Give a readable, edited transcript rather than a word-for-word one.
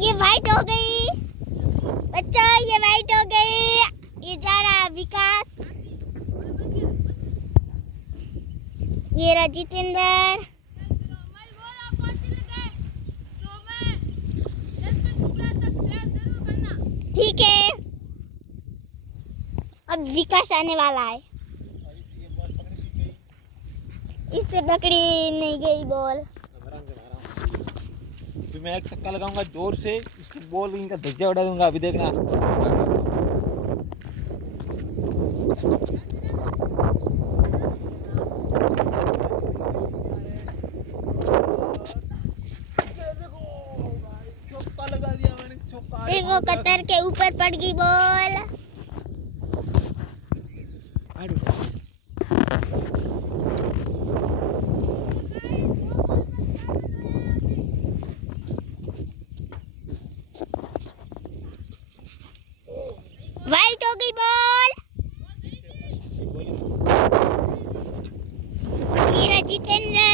ये वाइट हो गई बच्चों, ये वाइट हो गई। ये जा रहा है विकास, ये रहा जितेंद्र। ठीक है, अब विकास आने वाला है। इससे पकड़ी नहीं गई बॉल। तो मैं एक छक्का लगाऊंगा जोर से, इसकी बॉल इनका धज्जा उड़ा दूंगा। अभी देखना। चौका लगा दिया मैंने, चौका। देखो कतर के ऊपर पड़ गई बॉल। वाइट हो गई बॉल। मेरा जितेंद्र।